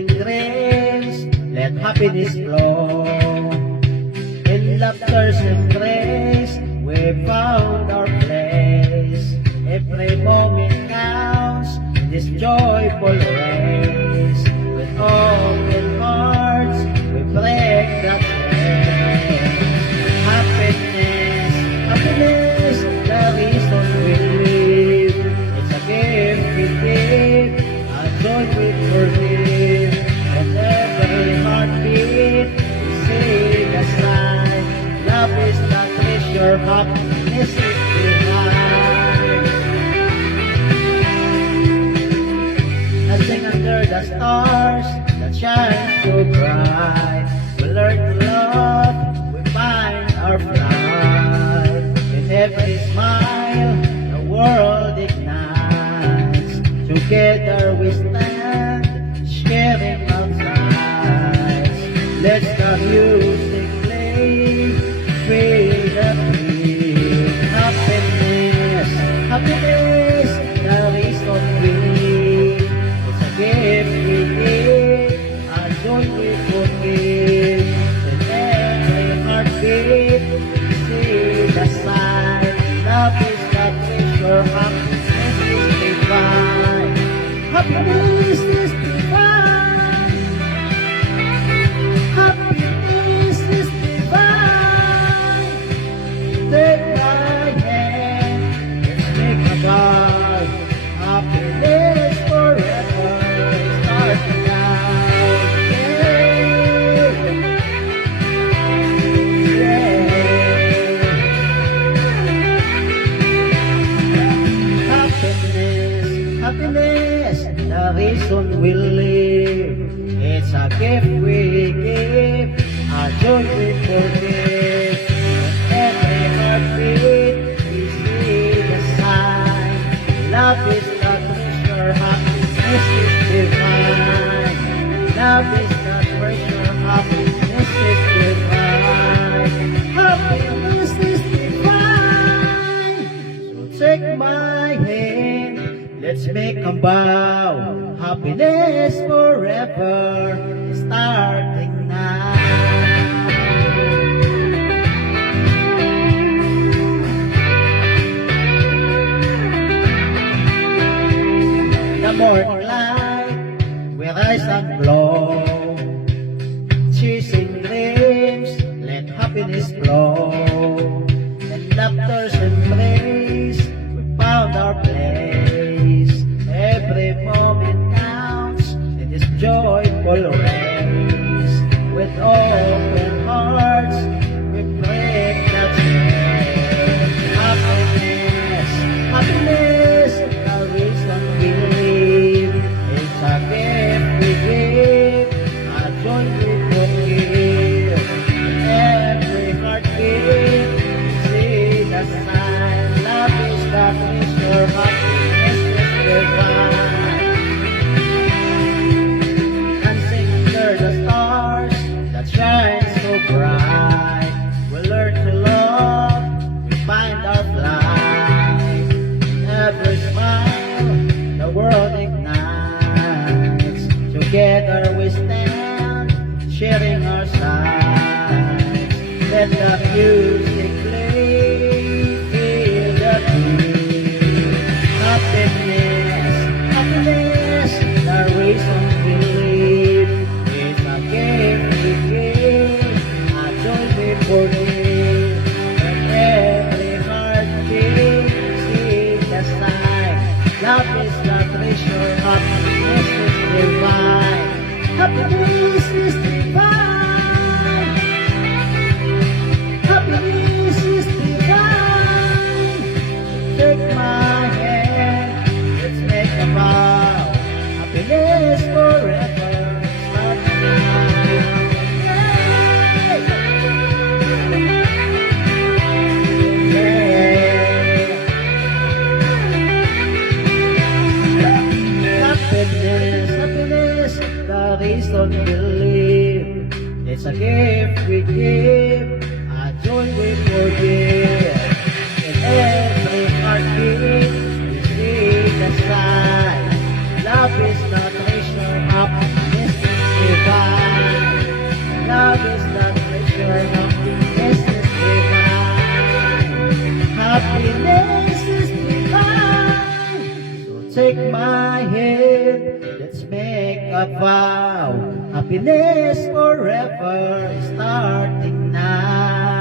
chasing dreams, let happiness flow. In laughter's embrace, we found our place. Every moment counts in this joyful race. With open hearts, we break the chains. Happiness, happiness, the reason we live. It's a gift we give, a joy we forgive. And every heartbeat, we see the sign. Love is the treasure, happiness is divine. Dancing under the stars that shine so bright, we learn to love, we find our flight. In every smile, the world ignites. Together we stand, sharing our sights. Let the music play, feel the beat. Happiness, happiness, the reason we live. It's a gift we give, a joy we forgive. In every heartbeat, we see the sign. Love is the treasure, happiness is divine. Happiness is divine. Happiness is divine. Take my hand, let's make a vow. Happiness forever, starting now. Happiness, happiness, the reason we live. It's a gift we give, a joy we forgive. Every heartbeat, we see the sign. Love is the treasure, happiness is divine. Love is the treasure, happiness is divine. Happiness is divine. So take my hand, let's make a vow. Happiness forever, starting now. The morning light, we rise and glow. Chasing dreams, let happiness flow. In laughter's embrace, we found our place. Every moment counts in this joyful race. With open hearts, we break the chains. Happiness, happiness, the reason we live. It's a gift we give, a joy we forgive. Every heartbeat, we see the sign. Love is the treasure, happiness is divine. Dancing under the stars that shine so bright, we learn to love, we find our flight. In every smile, the world ignites. Together we stand, sharing our sights. Let the music play, feel the beat. Happiness, happiness, the reason we live. It's a gift we give, a joy we forgive. And every heartbeat, see the sign. Love is the treasure, happiness is divine. Happiness is divine. Happiness is divine. Take my hand, let's make a vow. Happiness forever, starting now. Happiness, happiness, the reason we live. It's a gift we give, a joy we forgive. In every heartbeat, we see the sign. Love is the treasure, happiness is a vow. Happiness forever is starting now.